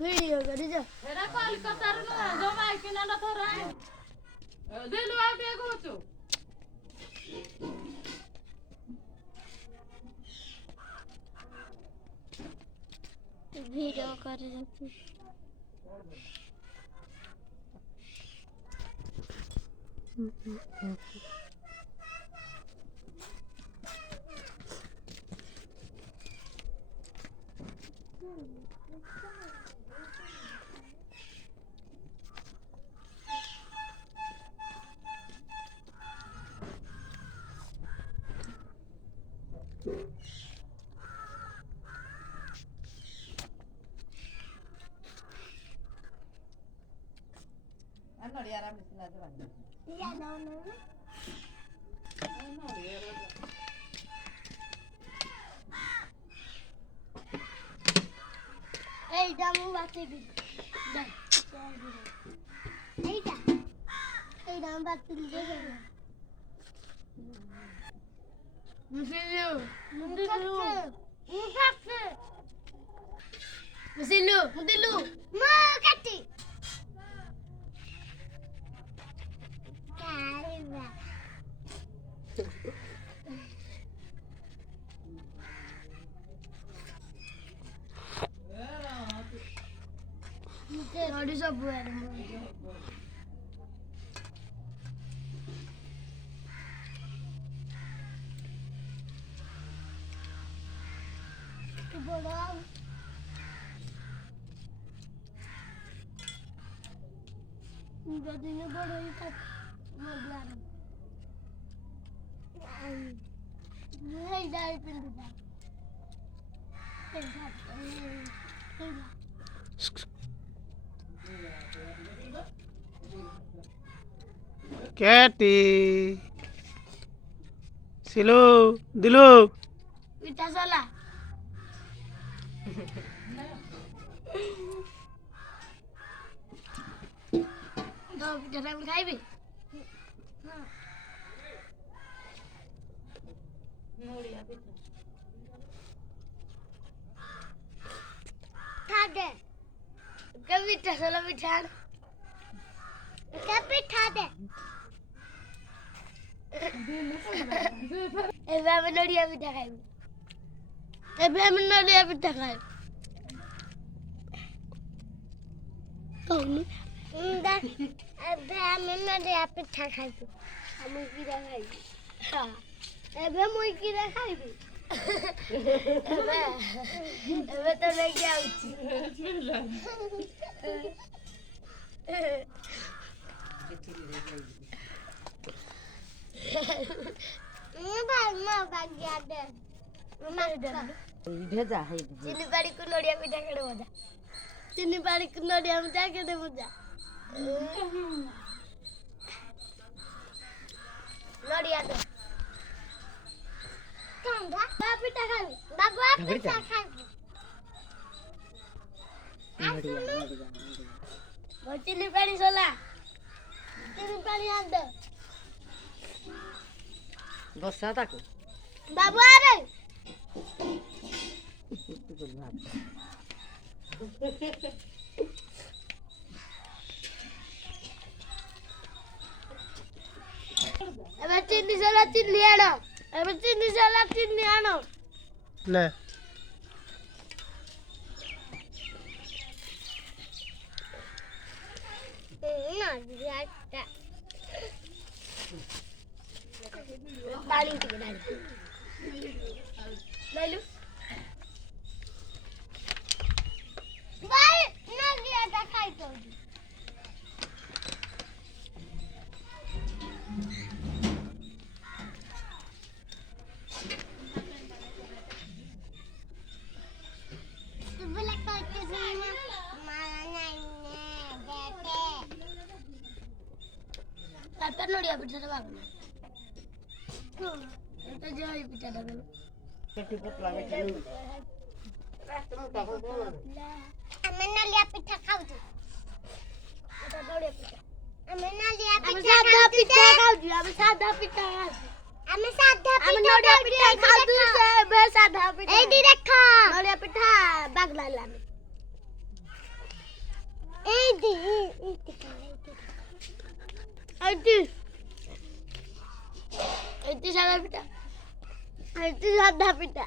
Video करी जा era Kolkata रो ना जो माइक ना ना थोरा देलु आ के कहू वीडियो कर जाती এইটা আমি বাচ্চা দিই এইটা এইটা আমি বাচ্চা দিই মুদিলু মা কাটি কারিবা What is up, brother? Jadinya baru ikat mobilan. Mulai dari pintu dah. Keti, Silu, Dilu. Kita salah. Dah jangan kaya bi. Thade. Kami tak salah bicara. Tapi thade. Ebe আমি নড়িয়া পিঠা খাইব ebe আমি নড়িয়া পিঠা খাইব কোনি ebe আমি নড়িয়া পিঠা খাইব আমি কিরা খাইব ebe মই কিরা খাইব ebe তো লেগে যাচ্ছি মা বাকি আছে মা भेजा है চিনি বাড়ি কো নড়িয়া পিঠা খেতে মজা চিনি বাড়ি কো নড়িয়া পিঠা খেতে মজা নড়িয়া তো কান্দা বাবা পিঠা খাবি বাবা পিঠা খাবি নড়িয়া চিনি বাড়ি সোলা চিনি বাড়ি আনতে बसा ताको बाबू आ रे अब चिन्नी साला चिन्नी आनो अब चिन्नी साला चिन्नी आनो ले ना यार डाली उठी डाली ले लो भाई ना गया था खाई तो तू बोला करके सुनना मारा नहीं देते ताता नोड़िया पिटा दे बाबू এটা যাই পিঠাটা গেল Keti potla বেটি আমি নালিয়া পিঠা খাউছি এটা নড়িয়া পিঠা আমি নালিয়া পিঠা খাউছি আমি সাদা পিঠা খাউছি আমি সাদা পিঠা খাউছি নড়িয়া পিঠা খাউছি বে সাদা পিঠা এই দি দেখা নড়িয়া পিঠা লাইলাম এই দি সাদা পিঠা সাদা পিঠা